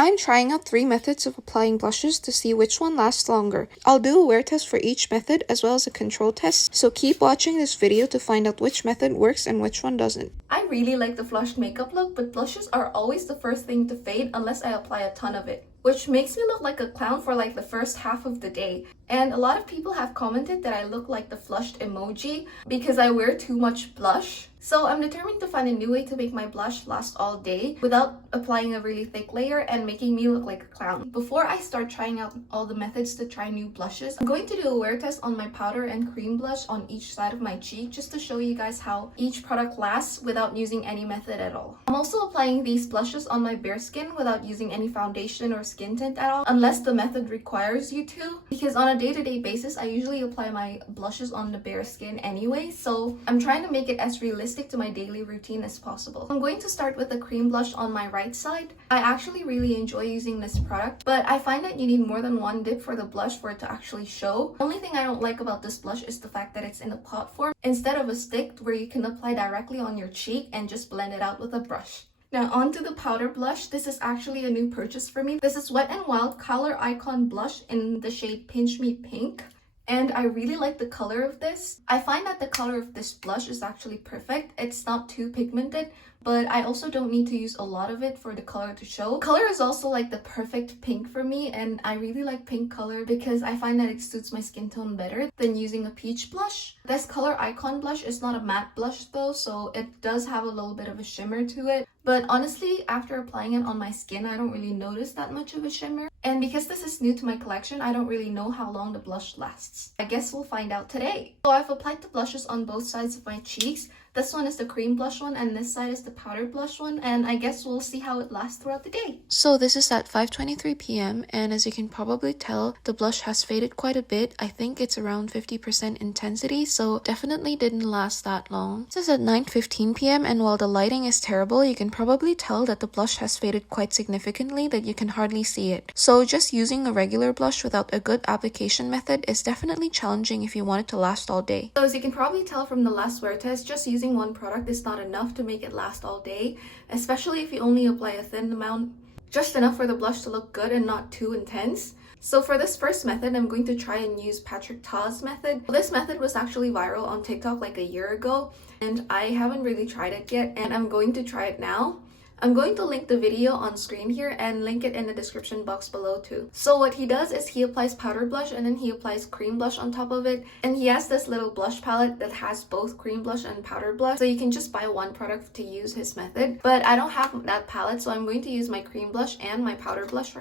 I'm trying out 3 methods of applying blushes to see which one lasts longer. I'll do a wear test for each method as well as a control test, so keep watching this video to find out which method works and which one doesn't. I really like the flushed makeup look, but blushes are always the first thing to fade unless I apply a ton of it, which makes me look like a clown for like the first half of the day. And a lot of people have commented that I look like the flushed emoji because I wear too much blush. So I'm determined to find a new way to make my blush last all day without applying a really thick layer and making me look like a clown. Before I start trying out all the methods to try new blushes, I'm going to do a wear test on my powder and cream blush on each side of my cheek just to show you guys how each product lasts without using any method at all. I'm also applying these blushes on my bare skin without using any foundation or skin tint at all, unless the method requires you to, because on a day-to-day basis I usually apply my blushes on the bare skin anyway, so I'm trying to make it as realistic to my daily routine as possible. I'm going to start with the cream blush on my right side. I actually really enjoy using this product, but I find that you need more than one dip for the blush for it to actually show. The only thing I don't like about this blush is the fact that it's in a pot form instead of a stick where you can apply directly on your cheek and just blend it out with a brush. Now onto the powder blush. This is actually a new purchase for me. This is Wet n Wild Coloricon blush in the shade Pinch Me Pink. And I really like the color of this. I find that the color of this blush is actually perfect. It's not too pigmented, but I also don't need to use a lot of it for the color to show. Color is also like the perfect pink for me, and I really like pink color because I find that it suits my skin tone better than using a peach blush. This Color Icon blush is not a matte blush though, so it does have a little bit of a shimmer to it. But honestly, after applying it on my skin, I don't really notice that much of a shimmer. And because this is new to my collection, I don't really know how long the blush lasts. I guess we'll find out today. So I've applied the blushes on both sides of my cheeks. This one is the cream blush one and this side is the powder blush one, and I guess we'll see how it lasts throughout the day. So this is at 5:23 p.m. and as you can probably tell, the blush has faded quite a bit. I think it's around 50% intensity, so definitely didn't last that long. This is at 9:15 p.m. and while the lighting is terrible, you can probably tell that the blush has faded quite significantly, that you can hardly see it. So just using a regular blush without a good application method is definitely challenging if you want it to last all day. So as you can probably tell from the last wear test, just using one product is not enough to make it last all day, especially if you only apply a thin amount, just enough for the blush to look good and not too intense. So for this first method, I'm going to try and use Patrick Ta's method. This method was actually viral on TikTok like a year ago, and I haven't really tried it yet, and I'm going to try it now. I'm going to link the video on screen here and link it in the description box below too. So what he does is he applies powder blush and then he applies cream blush on top of it. And he has this little blush palette that has both cream blush and powder blush. So you can just buy one product to use his method. But I don't have that palette, so I'm going to use my cream blush and my powder blush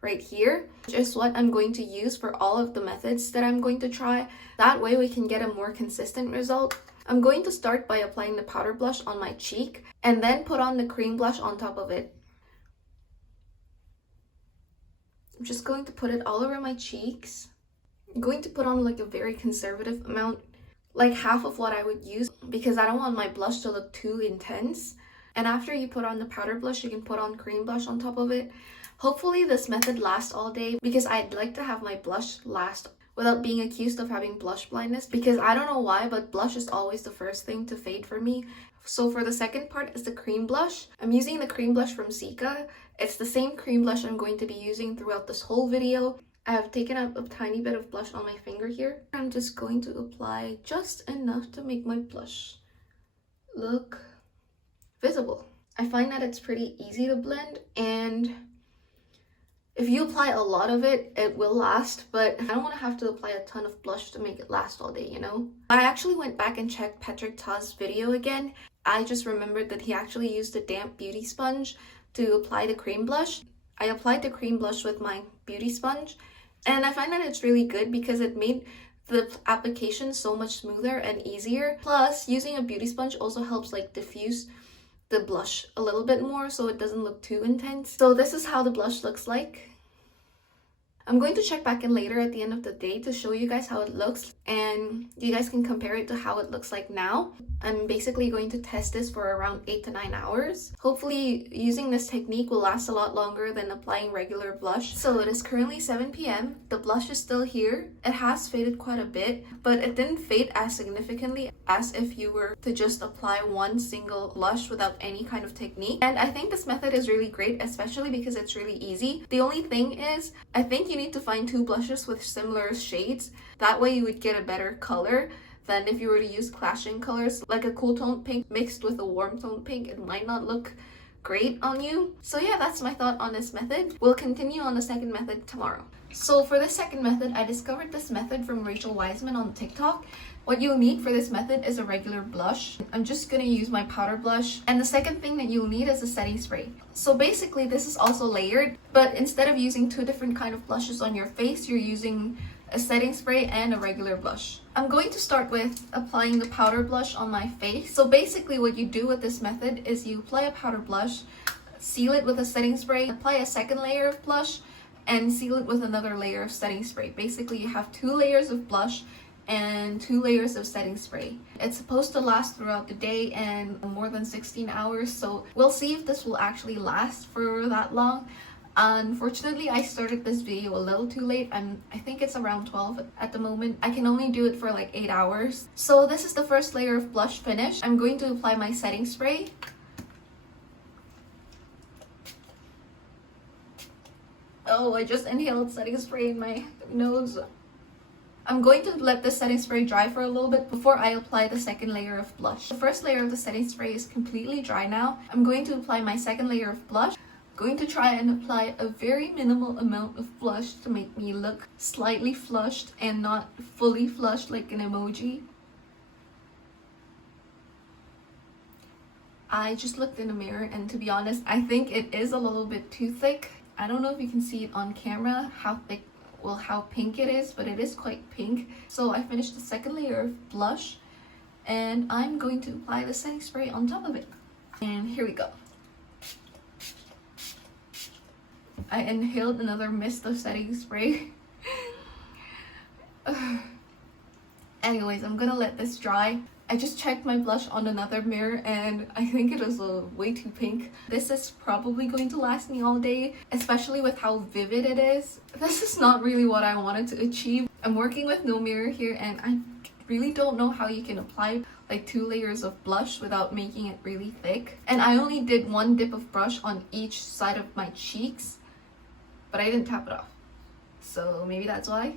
right here, which is what I'm going to use for all of the methods that I'm going to try. That way we can get a more consistent result. I'm going to start by applying the powder blush on my cheek and then put on the cream blush on top of it. I'm just going to put it all over my cheeks. I'm going to put on like a very conservative amount, like half of what I would use, because I don't want my blush to look too intense. And after you put on the powder blush, you can put on cream blush on top of it. Hopefully this method lasts all day because I'd like to have my blush last without being accused of having blush blindness, because I don't know why, but blush is always the first thing to fade for me. So for the second part is the cream blush. I'm using the cream blush from Syca. It's the same cream blush I'm going to be using throughout this whole video. I have taken up a tiny bit of blush on my finger here. I'm just going to apply just enough to make my blush look visible. I find that it's pretty easy to blend, and if you apply a lot of it, it will last, but I don't want to have to apply a ton of blush to make it last all day, you know? I actually went back and checked Patrick Ta's video again. I just remembered that he actually used a damp beauty sponge to apply the cream blush. I applied the cream blush with my beauty sponge, and I find that it's really good because it made the application so much smoother and easier. Plus, using a beauty sponge also helps like diffuse the blush a little bit more so it doesn't look too intense. So this is how the blush looks like. I'm going to check back in later at the end of the day to show you guys how it looks, and you guys can compare it to how it looks like now. I'm basically going to test this for around 8 to 9 hours. Hopefully using this technique will last a lot longer than applying regular blush. So it is currently 7 p.m. The blush is still here. It has faded quite a bit, but it didn't fade as significantly as if you were to just apply one single blush without any kind of technique. And I think this method is really great, especially because it's really easy. The only thing is, I think you need to find two blushes with similar shades. That way you would get a better color than if you were to use clashing colors. Like a cool tone pink mixed with a warm tone pink, it might not look great on you. So yeah, that's my thought on this method. We'll continue on the second method tomorrow. So for the second method, I discovered this method from Rachel Wiseman on TikTok. What you'll need for this method is a regular blush. I'm just gonna use my powder blush. And the second thing that you'll need is a setting spray. So basically this is also layered, but instead of using two different kind of blushes on your face, you're using a setting spray and a regular blush. I'm going to start with applying the powder blush on my face. So basically what you do with this method is you apply a powder blush, seal it with a setting spray, apply a second layer of blush, and seal it with another layer of setting spray. Basically you have 2 layers of blush and 2 layers of setting spray. It's supposed to last throughout the day and more than 16 hours, so we'll see if this will actually last for that long. Unfortunately, I started this video a little too late. I think it's around 12 at the moment. I can only do it for like 8 hours. So this is the first layer of blush finished. I'm going to apply my setting spray. Oh, I just inhaled setting spray in my nose. I'm going to let the setting spray dry for a little bit before I apply the second layer of blush. The first layer of the setting spray is completely dry now. I'm going to apply my second layer of blush. Going to try and apply a very minimal amount of blush to make me look slightly flushed and not fully flushed like an emoji. I just looked in the mirror and to be honest, I think it is a little bit too thick. I don't know if you can see it on camera how thick, well, how pink it is, but it is quite pink. So I finished the second layer of blush and I'm going to apply the setting spray on top of it. And here we go. I inhaled another mist of setting spray. Anyways, I'm gonna let this dry. I just checked my blush on another mirror and I think it is way too pink. This is probably going to last me all day, especially with how vivid it is. This is not really what I wanted to achieve. I'm working with no mirror here and I really don't know how you can apply like 2 layers of blush without making it really thick. And I only did 1 dip of brush on each side of my cheeks, but I didn't tap it off. So maybe that's why.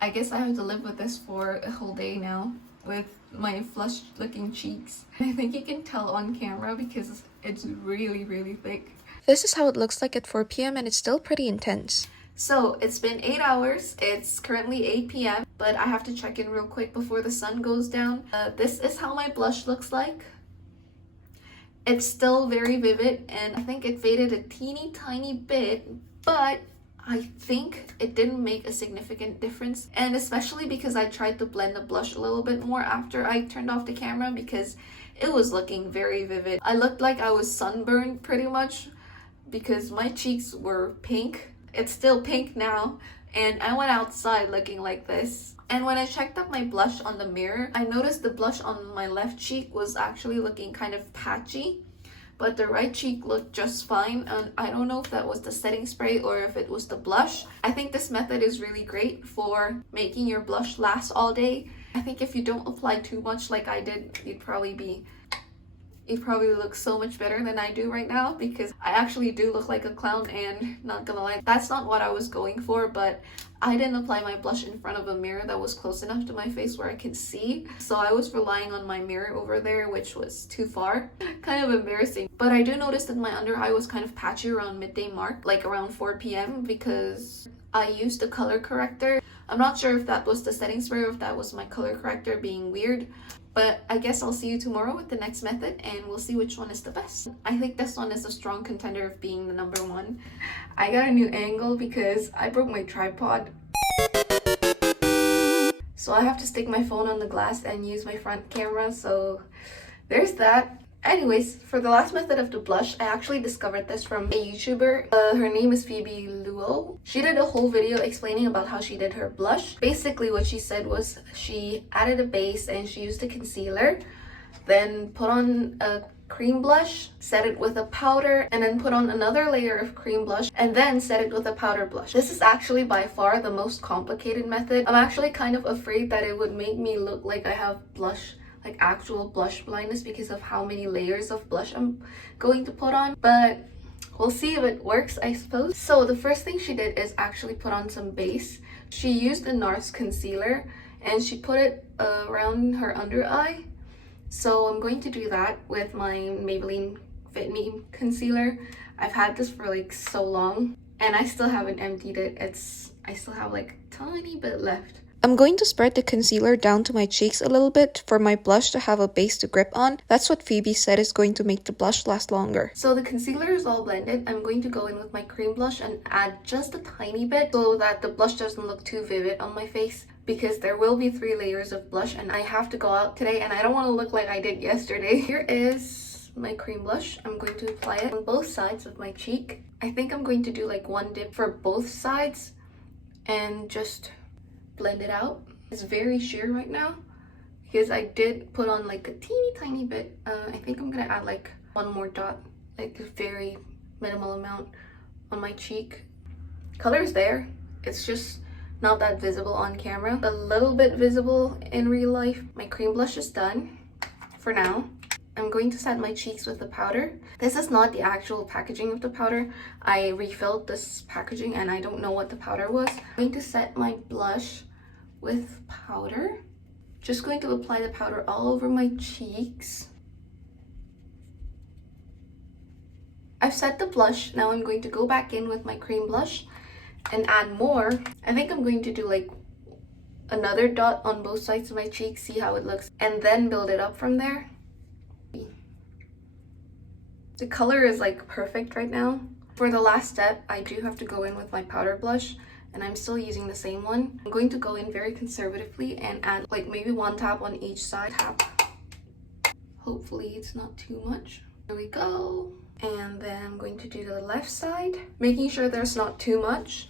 I guess I have to live with this for a whole day now with my flushed looking cheeks. I think you can tell on camera because it's really, really thick. This is how it looks like at 4 p.m. and it's still pretty intense. So it's been 8 hours. It's currently 8 p.m. but I have to check in real quick before the sun goes down. This is how my blush looks like. It's still very vivid and I think it faded a teeny tiny bit, but I think it didn't make a significant difference, and especially because I tried to blend the blush a little bit more after I turned off the camera because it was looking very vivid. I looked like I was sunburned pretty much because my cheeks were pink. It's still pink now and I went outside looking like this. And when I checked up my blush on the mirror, I noticed the blush on my left cheek was actually looking kind of patchy, but the right cheek looked just fine. And I don't know if that was the setting spray or if it was the blush. I think this method is really great for making your blush last all day. I think if you don't apply too much like I did, you'd probably look so much better than I do right now, because I actually do look like a clown, and not gonna lie, that's not what I was going for, but I didn't apply my blush in front of a mirror that was close enough to my face where I could see. So I was relying on my mirror over there, which was too far. Kind of embarrassing. But I do notice that my under eye was kind of patchy around midday mark, like around 4 p.m. because I used a color corrector. I'm not sure if that was the setting spray or if that was my color corrector being weird. But I guess I'll see you tomorrow with the next method and we'll see which one is the best. I think this one is a strong contender of being the number one. I got a new angle because I broke my tripod. So I have to stick my phone on the glass and use my front camera. So there's that. Anyways, for the last method of the blush, I actually discovered this from a YouTuber. Her name is Phoebe Luo. She did a whole video explaining about how she did her blush. Basically, what she said was she added a base and she used a concealer, then put on a cream blush, set it with a powder, and then put on another layer of cream blush, and then set it with a powder blush. This is actually by far the most complicated method. I'm actually kind of afraid that it would make me look like I have blush, like actual blush blindness, because of how many layers of blush I'm going to put on, but we'll see if it works, I suppose. So the first thing she did is actually put on some base. She used the NARS concealer and she put it around her under eye. So I'm going to do that with my Maybelline Fit Me concealer. I've had this for like so long and I still haven't emptied it. I still have like a tiny bit left. I'm going to spread the concealer down to my cheeks a little bit for my blush to have a base to grip on. That's what Phoebe said is going to make the blush last longer. So the concealer is all blended. I'm going to go in with my cream blush and add just a tiny bit so that the blush doesn't look too vivid on my face, because there will be 3 layers of blush and I have to go out today and I don't want to look like I did yesterday. Here is my cream blush. I'm going to apply it on both sides of my cheek. I think I'm going to do like 1 dip for both sides and just blend it out. It's very sheer right now because I did put on like a teeny tiny bit. I think I'm gonna add like 1 more dot, like a very minimal amount on my cheek. Color's there, it's just not that visible on camera. A little bit visible in real life. My cream blush is done for now. I'm going to set my cheeks with the powder. This is not the actual packaging of the powder. I refilled this packaging and I don't know what the powder was. I'm going to set my blush with powder. Just going to apply the powder all over my cheeks. I've set the blush. Now I'm going to go back in with my cream blush and add more. I think I'm going to do like another dot on both sides of my cheeks, see how it looks, and then build it up from there. The color is like perfect right now. For the last step, I do have to go in with my powder blush and I'm still using the same one. I'm going to go in very conservatively and add like maybe 1 tap on each side. Tap. Hopefully it's not too much. There we go. And then I'm going to do the left side, making sure there's not too much.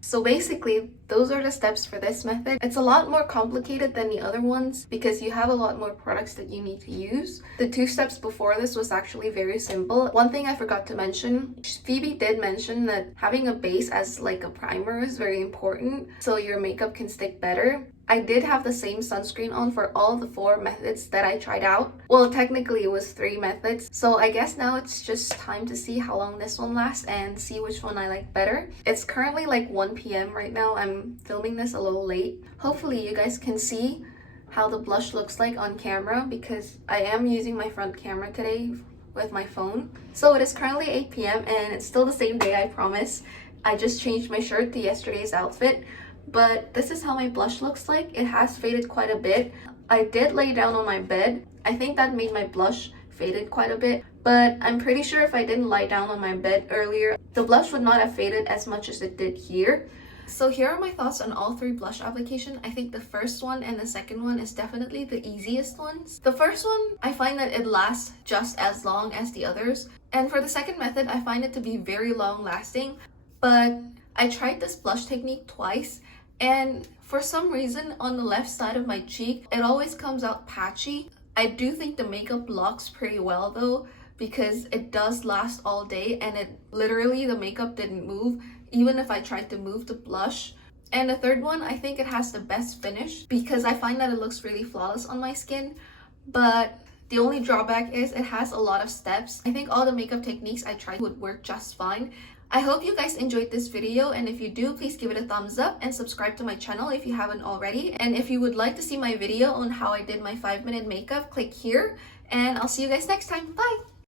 So basically, those are the steps for this method. It's a lot more complicated than the other ones because you have a lot more products that you need to use. The 2 steps before this was actually very simple. One thing I forgot to mention, Phoebe did mention that having a base as like a primer is very important so your makeup can stick better. I did have the same sunscreen on for all the 4 methods that I tried out. Well, technically it was 3 methods. So I guess now it's just time to see how long this one lasts and see which one I like better. It's currently like 1 p.m. right now. I'm filming this a little late. Hopefully you guys can see how the blush looks like on camera because I am using my front camera today with my phone. So it is currently 8 p.m. and it's still the same day, I promise. I just changed my shirt to yesterday's outfit. But this is how my blush looks like. It has faded quite a bit. I did lay down on my bed. I think that made my blush faded quite a bit. But I'm pretty sure if I didn't lie down on my bed earlier, the blush would not have faded as much as it did here. So here are my thoughts on all 3 blush applications. I think the first one and the second one is definitely the easiest ones. The first one, I find that it lasts just as long as the others. And for the second method, I find it to be very long lasting. But I tried this blush technique twice. And for some reason on the left side of my cheek, it always comes out patchy. I do think the makeup locks pretty well though, because it does last all day and it literally, the makeup didn't move even if I tried to move the blush. And the third one, I think it has the best finish because I find that it looks really flawless on my skin. But the only drawback is it has a lot of steps. I think all the makeup techniques I tried would work just fine. I hope you guys enjoyed this video, and if you do, please give it a thumbs up and subscribe to my channel if you haven't already. And if you would like to see my video on how I did my 5-minute makeup, click here, and I'll see you guys next time. Bye!